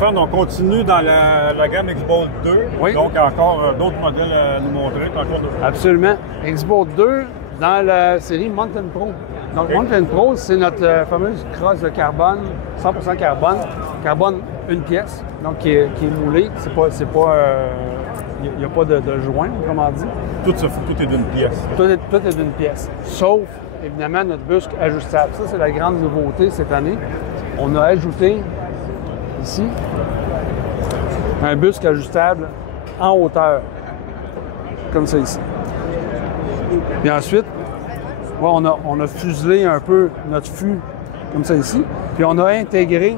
Stéphane, on continue dans la gamme X-Bolt 2. Oui. Donc, encore d'autres modèles à nous montrer. Absolument. X-Bolt 2 dans la série Mountain Pro. Donc, okay. Mountain Pro, c'est notre fameuse crosse de carbone, 100% carbone. Carbone, une pièce, donc qui est moulée. Il n'y a pas de joint, comment dit. Tout est d'une pièce. Tout est d'une pièce. Sauf, évidemment, notre busque ajustable. Ça, c'est la grande nouveauté cette année. On a ajouté, ici, un busque ajustable en hauteur. Comme ça, ici. Puis ensuite, on a fuselé un peu notre fût, comme ça, ici. Puis on a intégré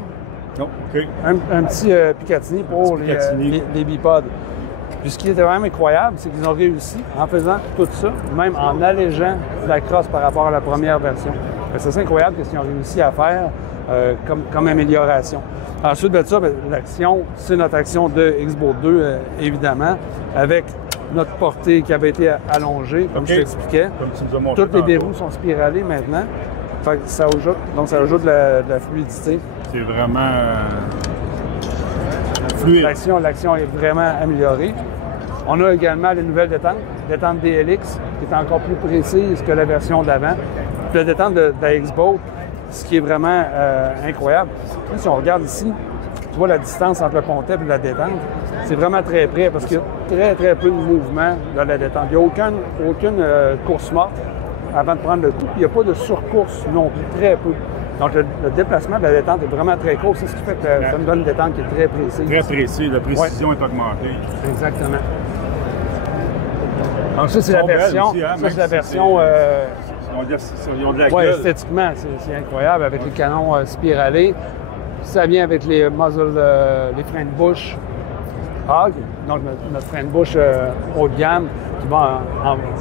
un petit Picatinny pour les bipodes. Puis ce qui était vraiment incroyable, c'est qu'ils ont réussi, en faisant tout ça, même en allégeant la crosse par rapport à la première version. C'est incroyable ce qu'ils ont réussi à faire comme amélioration. Ensuite de ça, l'action, c'est notre action de X-Bolt 2, évidemment, avec notre portée qui avait été allongée, comme je t'expliquais. Toutes les verrous sont spiralés maintenant. Fait que ça ajoute de la fluidité. C'est vraiment fluide. L'action est vraiment améliorée. On a également les nouvelles détente DLX, qui est encore plus précise que la version d'avant. Puis la détente de la X-Bolt, ce qui est vraiment incroyable. Si on regarde ici, tu vois la distance entre le pontet et la détente, c'est vraiment très près parce qu'il y a très, très peu de mouvement dans la détente. Il n'y a aucune course morte avant de prendre le coup. Il n'y a pas de surcourse non plus, très peu. Donc, le déplacement de la détente est vraiment très court. C'est ce qui fait que ça nous donne une détente qui est très précise. Très précis. La précision est augmentée. Exactement. Donc, ça, c'est la version. Aussi, hein, ça, c'est la version. Ils ont de la gueule. Esthétiquement, c'est incroyable avec les canons spiralés. Ça vient avec les muzzle, les freins de bouche Hog, donc notre frein de bouche haut de gamme qui va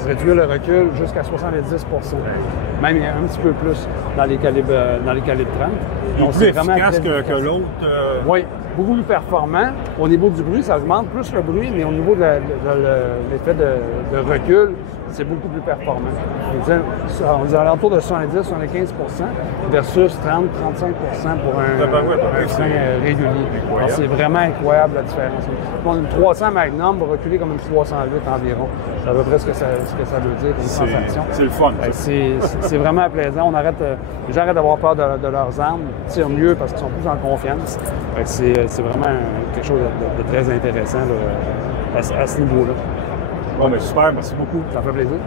réduire le recul jusqu'à 70 %. Même un petit peu plus dans les calibres 30. Donc, c'est vraiment efficace que l'autre. Oui, beaucoup plus performant. Au niveau du bruit, ça augmente plus le bruit, mais au niveau de l'effet de recul, c'est beaucoup plus performant. On est à l'entour de 70-75 % versus 30-35 pour un frein régulier. C'est vraiment incroyable la différence. Donc, une 300 Magnum va reculer comme une 308 environ. C'est à peu près ce que ça veut dire comme sensation. C'est le fun. C'est vraiment plaisant. Les gens arrêtent d'avoir peur de leurs armes, tirent mieux parce qu'ils sont plus en confiance. C'est vraiment quelque chose de très intéressant là, à ce niveau-là. Bon, mais super, merci beaucoup. Ça fait plaisir.